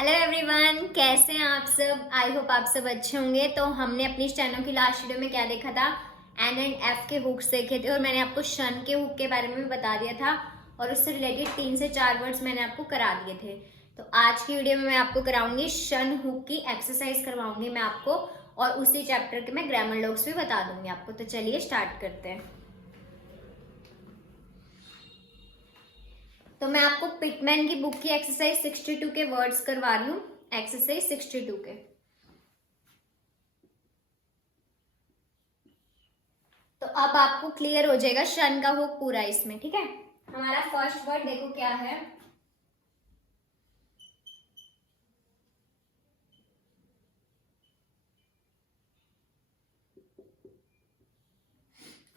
Hello everyone, कैसे हैं आप सब। आई होप आप सब अच्छे होंगे। तो हमने अपनी स्टेनो की लास्ट वीडियो में क्या देखा था, एन एंड एफ के हुक्स देखे थे और मैंने आपको शन के हुक के बारे में भी बता दिया था और उससे रिलेटेड 3 से 4 वर्ड्स मैंने आपको करा दिए थे। तो आज की वीडियो में मैं आपको कराऊंगी शन हुक की एक्सरसाइज करवाऊंगी मैं आपको, और उसी चैप्टर के मैं ग्रामर लॉग्स भी बता दूंगी आपको। तो चलिए स्टार्ट करते हैं। तो मैं आपको पिटमैन की बुक की एक्सरसाइज 62 के वर्ड्स करवा रही हूँ। एक्सरसाइज 62 के। तो अब आपको क्लियर हो जाएगा शन का हुक पूरा इसमें, ठीक है। हमारा फर्स्ट वर्ड देखो क्या है।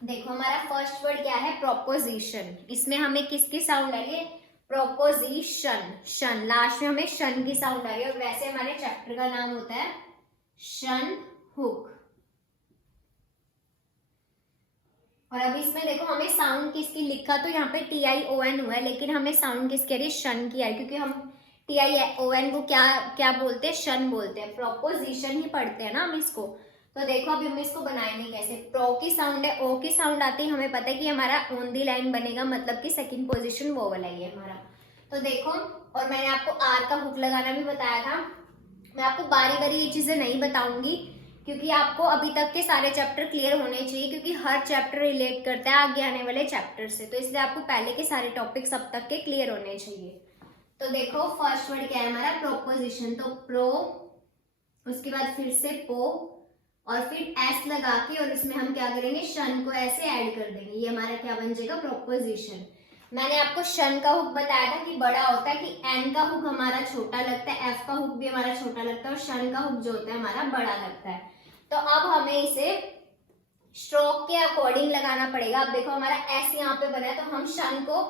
देखो हमारा फर्स्ट वर्ड क्या है, प्रोपोजिशन। इसमें हमें किसकी साउंड आई है, प्रोपोजिशन। शन लास्ट में हमें शन की साउंड आई है और वैसे हमारे चैप्टर का नाम होता है शन हुक। और अभी इसमें देखो हमें साउंड किसकी, लिखा तो यहाँ पे TION हुआ है लेकिन हमें साउंड किसकी आ रही है, शन की आ रही है, क्योंकि हम TION को क्या क्या बोलते हैं, शन बोलते हैं। प्रोपोजिशन ही पढ़ते हैं ना हम इसको। तो देखो अभी हम इसको बनाएंगे कैसे। प्रो की साउंड है, ओ की साउंड आती है, हमें पता है कि हमारा ऑन दी लाइन बनेगा, मतलब कि सेकंड पोजीशन वो वाला ही है हमारा। तो देखो, और मैंने आपको आर का हुक लगाना भी बताया था। मैं आपको बारी बारी ये चीजें नहीं बताऊंगी क्योंकि आपको अभी तक के सारे चैप्टर क्लियर होने चाहिए, क्योंकि हर चैप्टर रिलेट करता है आगे आने वाले चैप्टर से। तो इसलिए आपको पहले के सारे टॉपिक्स अब तक के क्लियर होने चाहिए। तो देखो फर्स्ट वर्ड क्या है हमारा, प्रोपोजिशन। तो प्रो, उसके बाद फिर से पो, और फिर एस लगा के, और इसमें हम क्या करेंगे, शन को ऐसे ऐड कर देंगे। ये हमारा क्या बन जाएगा, प्रोपोजिशन। मैंने आपको शन का हुक बताया था कि बड़ा होता है, कि एन का हुक हमारा छोटा लगता है, एफ का हुक भी हमारा छोटा लगता है और शन का हुक जो होता है हमारा बड़ा लगता है। तो अब हमें इसे स्ट्रोक के अकॉर्डिंग लगाना पड़ेगा। अब देखो हमारा एस यहाँ पे बना है, तो हम शन को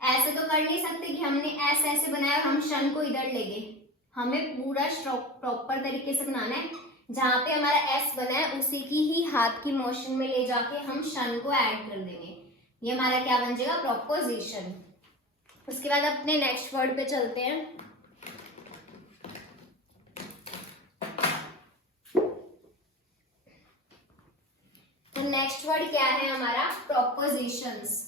ऐसे तो कर नहीं सकते कि हमने एस ऐसे बनाया और हम शन को इधर ले गए। हमें पूरा स्ट्रोक प्रॉपर तरीके से बनाना है। जहां पे हमारा एस बना है उसी की ही हाथ की मोशन में ले जाके हम शन को ऐड कर देंगे। ये हमारा क्या बन जाएगा, प्रोपोजिशन। उसके बाद अपने नेक्स्ट वर्ड पे चलते हैं। तो नेक्स्ट वर्ड क्या है हमारा, प्रोपोजिशंस।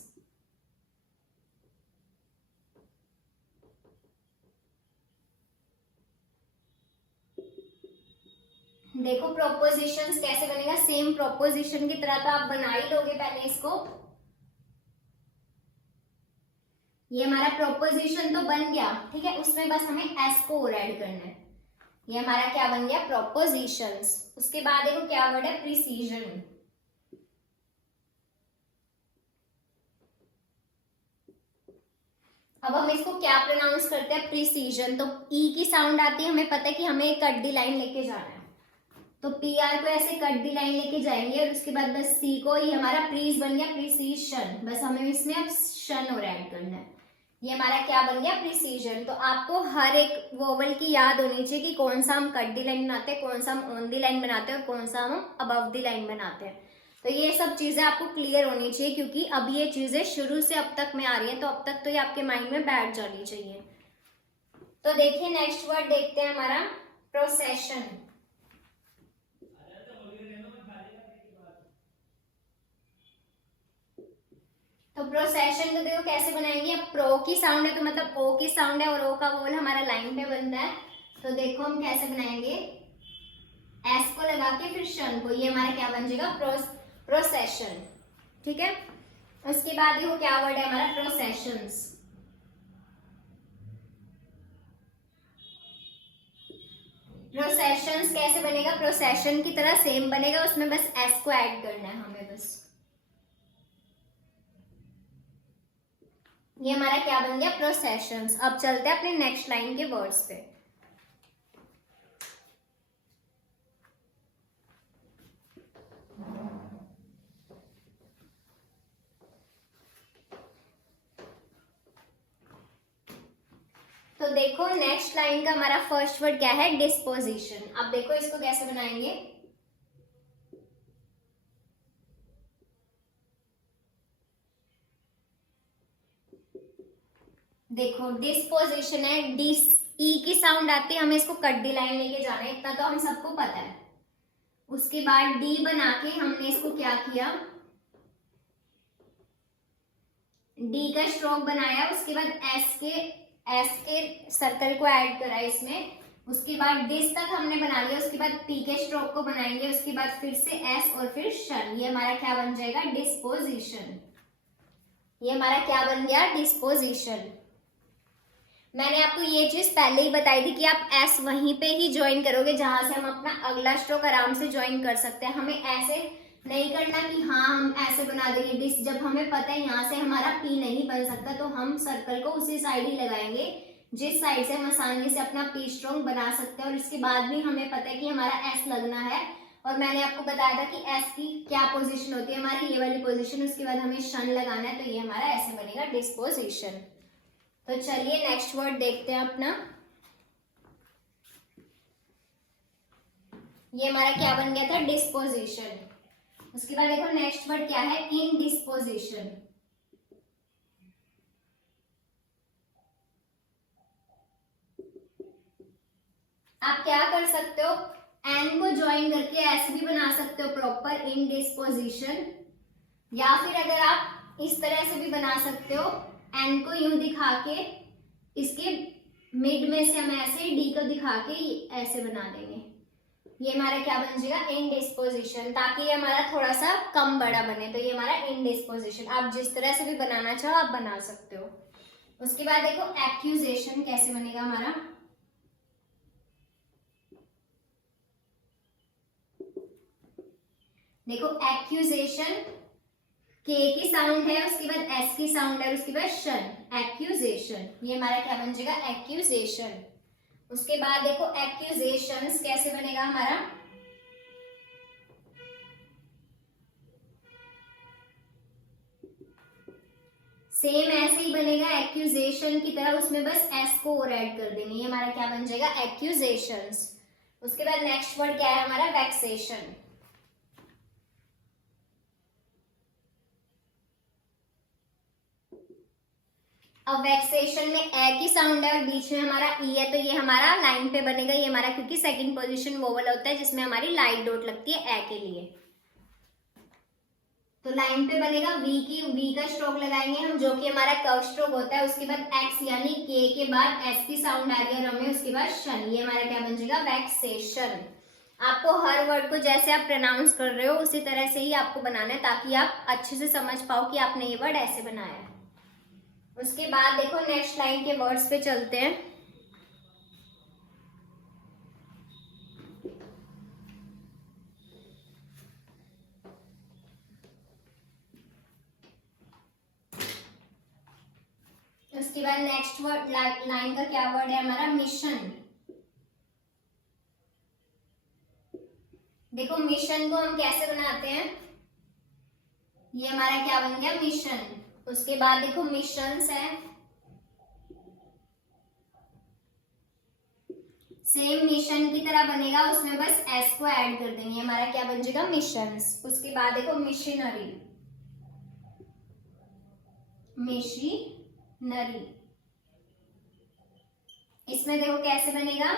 देखो प्रोपोजिशंस कैसे बनेगा, सेम प्रोपोजिशन की तरह तो आप बना ही लोगे पहले इसको। ये हमारा प्रोपोजिशन तो बन गया, ठीक है। उसमें बस हमें एस को और ऐड करना है। ये हमारा क्या बन गया, प्रोपोजिशंस। उसके बाद देखो क्या वर्ड है, प्रिसीजन। अब हम इसको क्या प्रोनाउंस करते हैं, प्रिसीजन। तो ई की साउंड आती है, हमें पता है कि हमें एक कट दी लाइन लेके जाना है। तो PR को ऐसे कट दी लाइन लेके जाएंगे और उसके बाद बस C को, ये हमारा प्रीज बन गया, प्रिसीजन। बस हमें इसमें अब शन और ऐड करना है। ये हमारा क्या बन गया, प्रिसीजन। तो आपको हर एक वोवल की याद होनी चाहिए कि कौन सा हम कट दी लाइन बनाते हैं, कौन सा हम ऑन दी लाइन बनाते हैं और कौन सा हम अबव दी लाइन बनाते हैं। तो ये सब चीजें आपको क्लियर होनी चाहिए, क्योंकि अब ये चीजें शुरू से अब तक में आ रही है, तो अब तक तो ये आपके माइंड में बैठ जानी चाहिए। तो देखिए नेक्स्ट वर्ड देखते हैं हमारा, प्रोसेशन। तो प्रोसेशन को देखो कैसे बनाएंगे। अब प्रो की साउंड है तो मतलब ओ की साउंड है, और ओ का वोल हमारा लाइन पे बनता है। तो देखो हम कैसे बनाएंगे, एस को लगा के फिर शन को। ये हमारा क्या बन जाएगा, प्रोसेशन, ठीक है। उसके बाद देखो क्या वर्ड है हमारा, प्रोसेशंस। प्रोसेशंस कैसे बनेगा, प्रोसेशन की तरह सेम बनेगा, उसमें बस एस को ऐड करना है हमें बस। ये हमारा क्या बन गया, प्रोसेशंस। अब चलते हैं अपने नेक्स्ट लाइन के वर्ड्स पे। तो देखो नेक्स्ट लाइन का हमारा फर्स्ट वर्ड क्या है, डिस्पोजिशन। अब देखो इसको कैसे बनाएंगे। देखो डिस्पोजिशन है, डिस ई की साउंड आती है, हमें इसको कट दी लाइन लेके जाना है, इतना तो हम सबको पता है। उसके बाद डी बना के हमने इसको क्या किया, डी का स्ट्रोक बनाया। उसके बाद एस के सर्कल को ऐड करा इसमें। उसके बाद दिस तक हमने बना लिया। उसके बाद टी के स्ट्रोक को बनाएंगे। उसके बाद फिर से एस और फिर शन। ये हमारा क्या बन जाएगा, डिस्पोजिशन। ये हमारा क्या बन गया, डिस्पोजिशन। मैंने आपको ये चीज पहले ही बताई थी कि आप एस वहीं पे ही ज्वाइन करोगे जहां से हम अपना अगला स्ट्रोक आराम से ज्वाइन कर सकते हैं। हमें ऐसे नहीं करना कि हाँ हम ऐसे बना देंगे डिस, जब हमें पता है यहाँ से हमारा पी नहीं बन सकता तो हम सर्कल को उसी साइड ही लगाएंगे जिस साइड से हम आसानी से अपना पी स्ट्रोक बना सकते हैं। और इसके बाद भी हमें पता है कि हमारा एस लगना है। और मैंने आपको बताया था कि एस की क्या पोजीशन होती है, हमारी ये वाली पोजीशन। उसके बाद हमें शन लगाना है, तो ये हमारा ऐसे बनेगा, डिस्पोजिशन। तो चलिए नेक्स्ट वर्ड देखते हैं अपना। ये हमारा क्या बन गया था, डिस्पोजिशन। उसके बाद देखो नेक्स्ट वर्ड क्या है, इनडिस्पोजिशन। आप क्या कर सकते हो, एन को ज्वाइन करके एस भी बना सकते हो प्रॉपर, इनडिस्पोजिशन। या फिर अगर आप इस तरह से भी बना सकते हो, एन को यूं दिखा के इसके मिड में से हम ऐसे डी को दिखा के ऐसे बना देंगे। ये हमारा क्या बन जाएगा, इनडिस्पोजिशन, ताकि ये हमारा थोड़ा सा कम बड़ा बने। तो ये हमारा इनडिस्पोजिशन। आप जिस तरह से भी बनाना चाहो आप बना सकते हो। उसके बाद देखो एक्यूजेशन कैसे बनेगा हमारा। देखो एक्यूजेशन, के की साउंड है, उसके बाद एस की साउंड है, उसके बाद शन, एक्यूजेशन। ये हमारा क्या बन जाएगा, एक्यूजेशन। उसके बाद देखो एक्यूजेशंस कैसे बनेगा हमारा। सेम ऐसे ही बनेगा एक्यूजेशन की तरह, उसमें बस एस को और ऐड कर देंगे। ये हमारा क्या बन जाएगा, एक्यूजेशंस। उसके बाद नेक्स्ट वर्ड क्या है हमारा, वैक्सेशन। अब वैक्सेशन में ए की साउंड है और बीच में हमारा ई है, तो ये हमारा लाइन पे बनेगा। ये हमारा क्योंकि सेकंड पोजीशन वोवल होता है जिसमें हमारी लाइट डॉट लगती है ए के लिए, तो लाइन पे बनेगा। वी का स्ट्रोक लगाएंगे हम, जो कि हमारा कर्व स्ट्रोक होता है। उसके बाद एक्स यानी के के बाद एस की साउंड आ रही है और हमें उसके बाद शन। ये हमारा क्या बन जाएगा, वैक्सेशन। आपको हर वर्ड को जैसे आप प्रोनाउंस कर रहे हो उसी तरह से ही आपको बनाना है, ताकि आप अच्छे से समझ पाओ कि आपने ये वर्ड ऐसे बनाया है। उसके बाद देखो नेक्स्ट लाइन के वर्ड्स पे चलते हैं। उसके बाद नेक्स्ट वर्ड लाइन का क्या वर्ड है हमारा, मिशन। देखो मिशन को हम कैसे बनाते हैं, ये हमारा क्या बन गया, मिशन। उसके बाद देखो मिशंस है, सेम मिशन की तरह बनेगा, उसमें बस एस को ऐड कर देंगे। हमारा क्या बन जाएगा, मिशंस। उसके बाद देखो मिशनरी, मिशनरी। इसमें देखो कैसे बनेगा,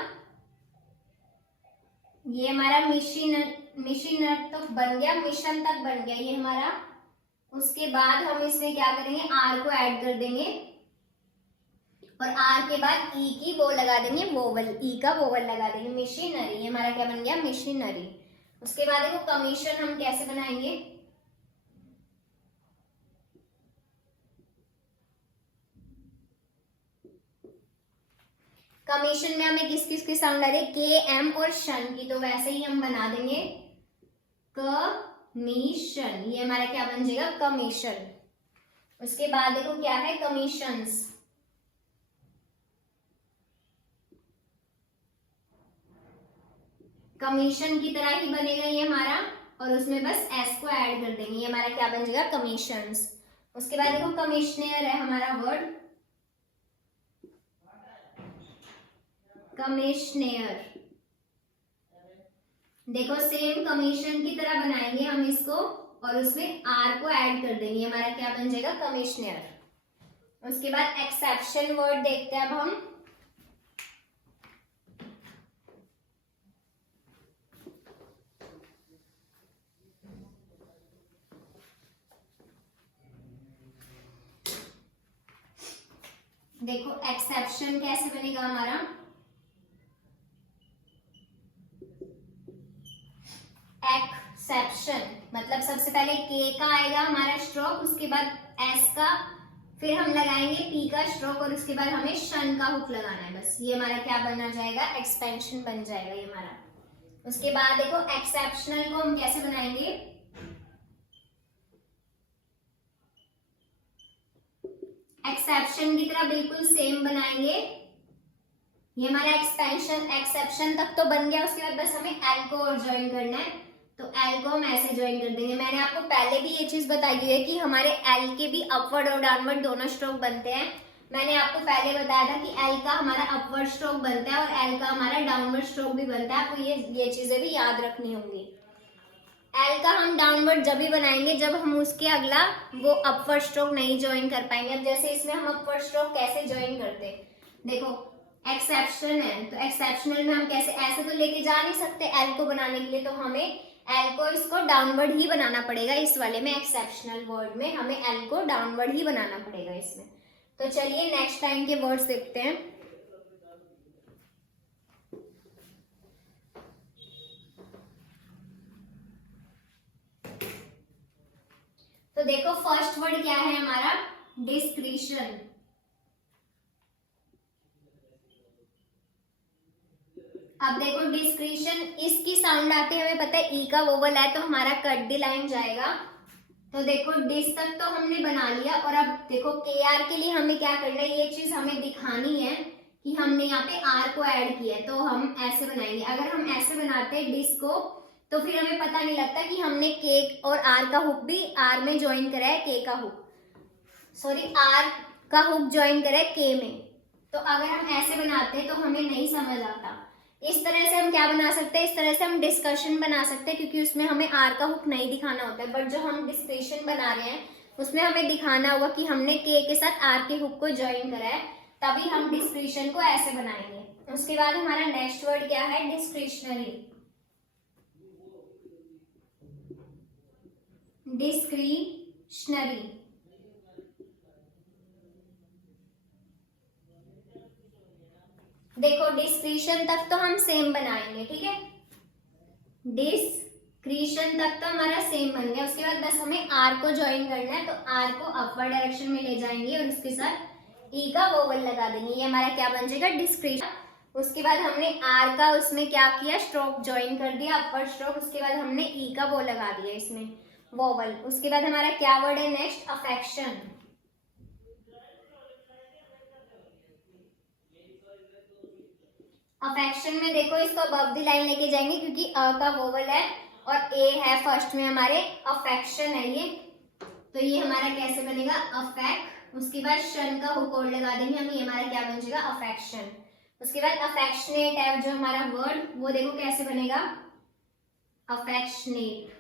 ये हमारा मिशनर तक बन गया, मिशन तक बन गया ये हमारा। उसके बाद हम इसमें क्या करेंगे, आर को ऐड कर देंगे और आर के बाद ई की वो लगा देंगे, वोवल, ई का वोवल लगा देंगे, मिशनरी। ये हमारा क्या बन गया, मिशनरी। उसके बाद देखो कमीशन हम कैसे बनाएंगे, कमीशन में हमें किस किस की साउंड आ रही है, के, एम और शन की, तो वैसे ही हम बना देंगे कमीशन। ये हमारा क्या बन जाएगा, कमीशन। उसके बाद देखो क्या है, कमीशंस। कमीशन की तरह ही बनेगा ये हमारा, और उसमें बस एस को ऐड कर देंगे। ये हमारा क्या बन जाएगा, कमीशंस। उसके बाद देखो कमिश्नर है हमारा वर्ड, कमिश्नर। देखो सेम कमीशन की तरह बनाएंगे हम इसको और उसमें आर को ऐड कर देंगे। हमारा क्या बन जाएगा, कमिश्नर। उसके बाद एक्सेप्शन वर्ड देखते हैं अब हम। देखो एक्सेप्शन कैसे बनेगा हमारा, एक्सेप्शन मतलब सबसे पहले के का आएगा हमारा स्ट्रोक, उसके बाद एस का, फिर हम लगाएंगे पी का स्ट्रोक और उसके बाद हमें शन का हुक लगाना है। बस ये हमारा क्या बना जाएगा, एक्सपेंशन बन जाएगा ये हमारा। उसके बाद देखो एक्सेप्शनल को हम कैसे बनाएंगे, एक्सेप्शन की तरह बिल्कुल सेम बनाएंगे। ये हमारा एक्सपेंशन एक्सेप्शन तक तो बन गया, उसके बाद बस हमें एल को और ज्वाइन करना है, तो एल को हम ऐसे ज्वाइन कर देंगे। मैंने आपको पहले भी ये चीज बताई है कि हमारे एल के भी अपवर्ड और डाउनवर्ड दोनों स्ट्रोक बनते हैं। मैंने आपको पहले बताया था कि एल का हमारा अपवर्ड स्ट्रोक बनता है और एल का हमारा डाउनवर्ड स्ट्रोक भी बनता है। आपको ये चीजें भी याद रखनी होंगी। एल का हम डाउनवर्ड जब भी बनाएंगे जब हम उसके अगला वो अपवर्ड स्ट्रोक नहीं ज्वाइन कर पाएंगे। अब जैसे इसमें हम अपवर्ड स्ट्रोक कैसे ज्वाइन करते हैं, देखो एक्सेप्शन है तो एक्सेप्शनल में हम कैसे, ऐसे तो लेके जा नहीं सकते एल को बनाने के लिए, तो हमें एल को इसको डाउनवर्ड ही बनाना पड़ेगा। इस वाले में एक्सेप्शनल वर्ड में हमें एल को डाउनवर्ड ही बनाना पड़ेगा इसमें। तो चलिए नेक्स्ट टाइम के वर्ड्स देखते हैं। तो देखो फर्स्ट वर्ड क्या है हमारा, डिस्क्रिशन। अब देखो डिस्क्रिशन, इसकी साउंड आती है, हमें पता है ई का वोवल है तो हमारा कट दी लाइन जाएगा। तो देखो डिस तक तो हमने बना लिया और अब देखो के आर के लिए हमें क्या करना है, ये चीज हमें दिखानी है कि हमने यहाँ पे आर को ऐड किया है, तो हम ऐसे बनाएंगे। अगर हम ऐसे बनाते हैं डिस को तो फिर हमें पता नहीं लगता कि हमने के और आर का हुक भी आर में ज्वाइन करा है, के का हुक सॉरी आर का हुक ज्वाइन करा है के में। तो अगर हम ऐसे बनाते हैं तो हमें नहीं समझ आता। इस तरह से हम क्या बना सकते हैं, इस तरह से हम डिस्कशन बना सकते हैं क्योंकि उसमें हमें आर का हुक नहीं दिखाना होता है। बट जो हम डिस्क्रिशन बना रहे हैं उसमें हमें दिखाना होगा कि हमने के साथ आर के हुक को ज्वाइन करा है, तभी हम डिस्क्रिशन को ऐसे बनाएंगे। उसके बाद हमारा नेक्स्ट वर्ड क्या है, डिस्क्रिशनरी। डिस्क्रिशनरी देखो डिस्क्रिशन तक तो हम सेम बनाएंगे, ठीक है, डिस्क्रिशन तक तो हमारा सेम बन गया। उसके बाद बस हमें आर को ज्वाइन करना है, तो आर को अपवर्ड डायरेक्शन में ले जाएंगे और उसके साथ ई का वोवल लगा देंगे। ये हमारा क्या बन जाएगा, डिस्क्रिशन। उसके बाद हमने आर का उसमें क्या किया, स्ट्रोक ज्वाइन कर दिया, अपवर्ड स्ट्रोक। उसके बाद हमने ई का वो लगा दिया इसमें वोवल। उसके बाद हमारा क्या वर्ड है नेक्स्ट, अफेक्शन। अफेक्शन में देखो इसको अबव द लाइन लेके जाएंगे क्योंकि अ का वोवल है और ए है फर्स्ट में, हमारे अफेक्शन है ये, तो ये हमारा कैसे बनेगा, अफेक्ट। उसके बाद शन का हुक और लगा देंगे हम, ये हमारा क्या बन जाएगा, अफेक्शन। उसके बाद अफेक्शनेट है जो हमारा वर्ड, वो देखो कैसे बनेगा, अफेक्शनेट।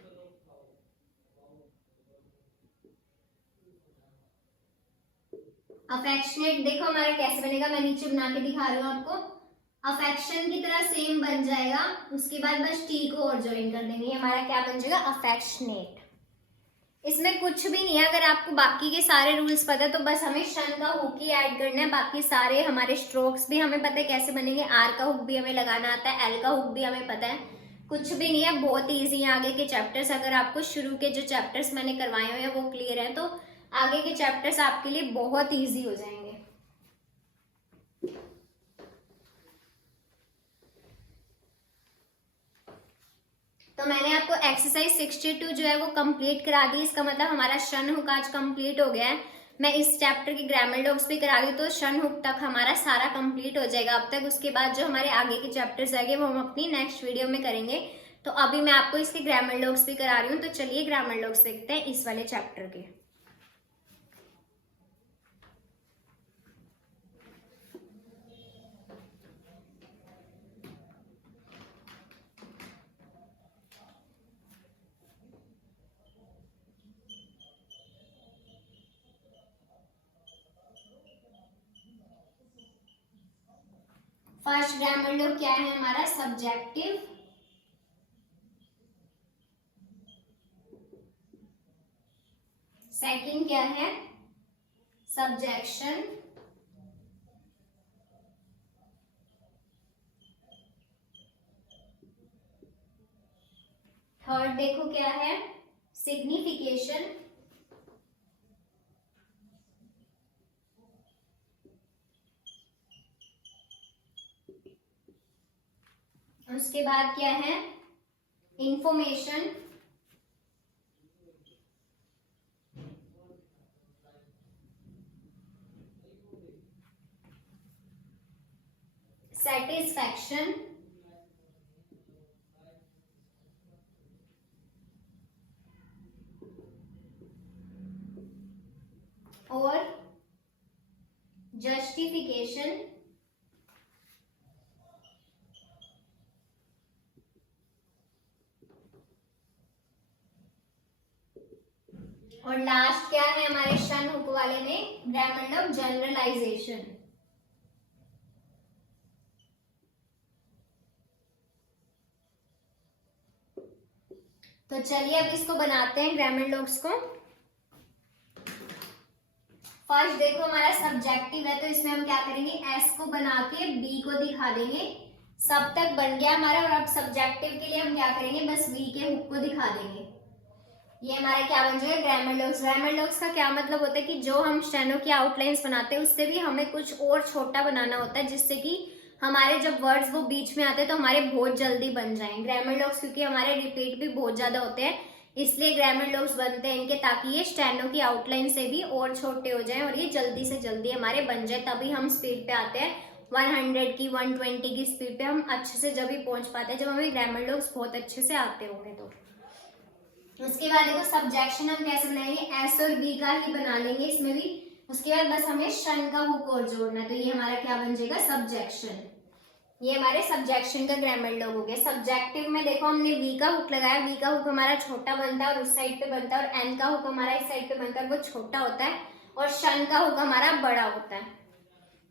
अफेक्शनेट देखो हमारा कैसे बनेगा, मैं नीचे बना के दिखा रही हूँ आपको। अफेक्शन की तरह सेम बन जाएगा, उसके बाद बस टी को और ज्वाइन कर देंगे, हमारा क्या बन जाएगा, अफेक्शनेट। इसमें कुछ भी नहीं है, अगर आपको बाकी के सारे रूल्स पता है तो बस हमें शन का हुक ही ऐड करना है। बाकी सारे हमारे स्ट्रोक्स भी हमें पता है कैसे बनेंगे, आर का हुक भी हमें लगाना आता है, एल का हुक भी हमें पता है। कुछ भी नहीं है, बहुत ईजी है आगे के चैप्टर्स। अगर आपको शुरू के जो चैप्टर्स मैंने करवाए हुए हैं वो क्लियर है तो आगे के चैप्टर्स आपके लिए बहुत ईजी हो जाएंगे। तो मैंने आपको एक्सरसाइज 62 जो है वो कंप्लीट करा दी। इसका मतलब हमारा शन हुक आज कंप्लीट हो गया है। मैं इस चैप्टर की ग्रामर डॉग्स भी करा दी तो शन हुक तक हमारा सारा कंप्लीट हो जाएगा अब तक। उसके बाद जो हमारे आगे के चैप्टर्स आएंगे वो हम अपनी नेक्स्ट वीडियो में करेंगे। तो अभी मैं आपको इसके ग्रामर डॉग्स भी करा रही हूँ, तो चलिए ग्रामर डॉग्स देखते हैं इस वाले चैप्टर के। फर्स्ट ग्रामर लॉ क्या है हमारा, सब्जेक्टिव। सेकंड क्या है, सब्जेक्शन। थर्ड देखो क्या है, सिग्निफिकेशन। उसके बाद क्या है, इंफॉर्मेशन। सेटिस्फैक्शन। और जस्टिफिकेशन। और लास्ट क्या है हमारे शन हुक वाले में, ग्रामर ऑफ जनरलाइजेशन। तो चलिए अब इसको बनाते हैं ग्रामर लॉग्स को। फर्स्ट देखो हमारा सब्जेक्टिव है, तो इसमें हम क्या करेंगे, एस को बना के बी को दिखा देंगे। सब तक बन गया हमारा। और अब सब्जेक्टिव के लिए हम क्या करेंगे, बस बी के हुक को दिखा देंगे। ये हमारा क्या बन जाएगा, ग्रामर लॉग्स। ग्रामर लॉग्स का क्या मतलब होता है कि जो हम स्टेनो की आउटलाइंस बनाते हैं उससे भी हमें कुछ और छोटा बनाना होता है, जिससे कि हमारे जब वर्ड्स वो बीच में आते हैं तो हमारे बहुत जल्दी बन जाएं ग्रामर लॉग्स। क्योंकि हमारे रिपीट भी बहुत ज्यादा होते हैं, इसलिए ग्रामर लॉग्स बनते हैं इनके, ताकि ये स्टेनो की आउटलाइन से भी और छोटे हो जाएं और ये जल्दी से जल्दी हमारे बन जाए। तभी हम स्पीड पे आते हैं 100 की 120 की स्पीड पे हम अच्छे से जब भी पहुंच पाते हैं, जब हमें ग्रामर लॉग्स बहुत अच्छे से आते होंगे। तो उसके बाद देखो सब्जेक्शन हम कैसे बनाएंगे, एस और बी का ही बना लेंगे इसमें भी। उसके बाद बस हमें शन का हुक और जोड़ना है, तो ये हमारा क्या बन जाएगा, सब्जेक्शन। ये हमारे सब्जेक्शन का ग्रामर लॉग हो गया। सब्जेक्टिव में देखो हमने वी का हुक लगाया, वी का हुक हमारा छोटा बनता है और उस साइड पे बनता है, और एन का हुक हमारा इस साइड पे बनता है, वो छोटा होता है, और शन का हुक हमारा बड़ा होता है।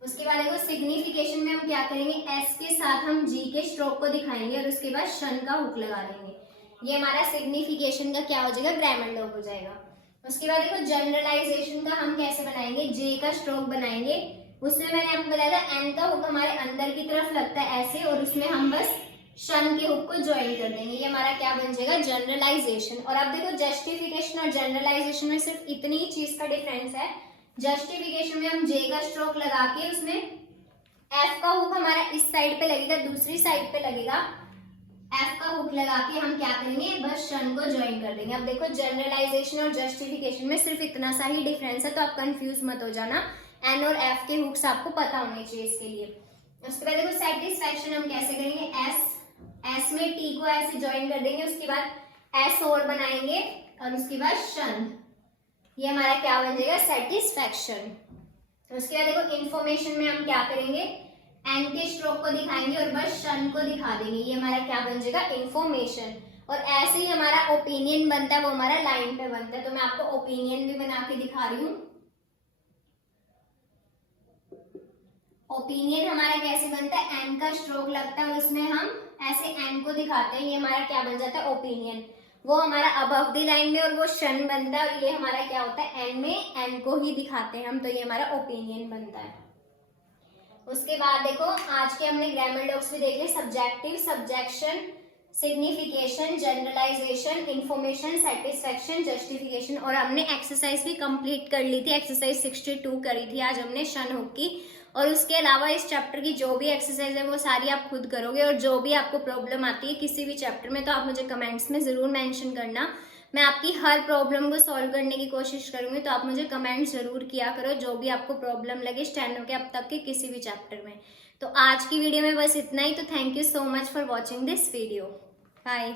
उसके बाद देखो सिग्निफिकेशन में हम क्या करेंगे, एस के साथ हम जी के स्ट्रोक को दिखाएंगे और उसके बाद शन का हुक लगा देंगे। ये हमारा सिग्निफिकेशन का क्या हो जाएगा, ग्रामर लॉग हो जाएगा। उसके बाद देखो जनरलाइजेशन का हम कैसे बनाएंगे, जे का स्ट्रोक बनाएंगे। उसमें मैंने आपको बताया था एन का हुक हमारे अंदर की तरफ लगता है ऐसे, और उसमें हम बस शन के हुक को ज्वाइन कर देंगे। ये हमारा क्या बन जाएगा, जनरलाइजेशन। और अब देखो जस्टिफिकेशन और जनरलाइजेशन में सिर्फ इतनी ही चीज का डिफरेंस है। जस्टिफिकेशन में हम जे का स्ट्रोक लगा के उसमें एफ का हुक हमारा इस साइड पे लगेगा, दूसरी साइड पे लगेगा। एफ का हुक लगा के हम क्या करेंगे, बस शन को ज्वाइन कर देंगे। अब देखो जनरलाइजेशन और जस्टिफिकेशन में सिर्फ इतना सा ही डिफरेंस है, तो आप कंफ्यूज मत हो जाना। एन और एफ के हुक्स आपको पता होने चाहिए इसके लिए। उसके बाद देखो सेटिस्फैक्शन हम कैसे करेंगे, एस में टी को ऐसे ज्वाइन कर देंगे, उसके बाद एस और बनाएंगे और उसके बाद शन। ये हमारा क्या बन जाएगा, सेटिस्फैक्शन। उसके बाद देखो इंफॉर्मेशन में हम क्या करेंगे, एन के स्ट्रोक को दिखाएंगे और बस शन को दिखा देंगे। ये हमारा क्या बन जाएगा, इंफॉर्मेशन। और ऐसे ही हमारा ओपिनियन बनता है, वो हमारा लाइन पे बनता है। तो मैं आपको ओपिनियन भी बना के दिखा रही हूँ। ओपिनियन हमारा कैसे बनता है, एन का स्ट्रोक लगता है और उसमें हम ऐसे एन को दिखाते हैं। ये हमारा क्या बन जाता है, ओपिनियन। वो हमारा अबव द लाइन में, और वो शन बनता है, और ये हमारा क्या होता है, एन में एन को ही दिखाते हैं हम, तो ये हमारा ओपिनियन बनता है। उसके बाद देखो आज के हमने ग्रामर लॉग्स भी देख लिए, subjective, subjection, signification, generalisation, information, satisfaction, justification. और हमने एक्सरसाइज भी कंप्लीट कर ली थी, एक्सरसाइज 62 करी थी आज हमने शन हुक की। और उसके अलावा इस चैप्टर की जो भी एक्सरसाइज है वो सारी आप खुद करोगे। और जो भी आपको प्रॉब्लम आती है किसी भी चैप्टर में, तो आप मुझे कमेंट्स में ज़रूर मेंशन करना। मैं आपकी हर प्रॉब्लम को सॉल्व करने की कोशिश करूंगी, तो आप मुझे कमेंट ज़रूर किया करो जो भी आपको प्रॉब्लम लगे स्टेनो के अब तक के किसी भी चैप्टर में। तो आज की वीडियो में बस इतना ही। तो thank you so much for watching this video. Bye.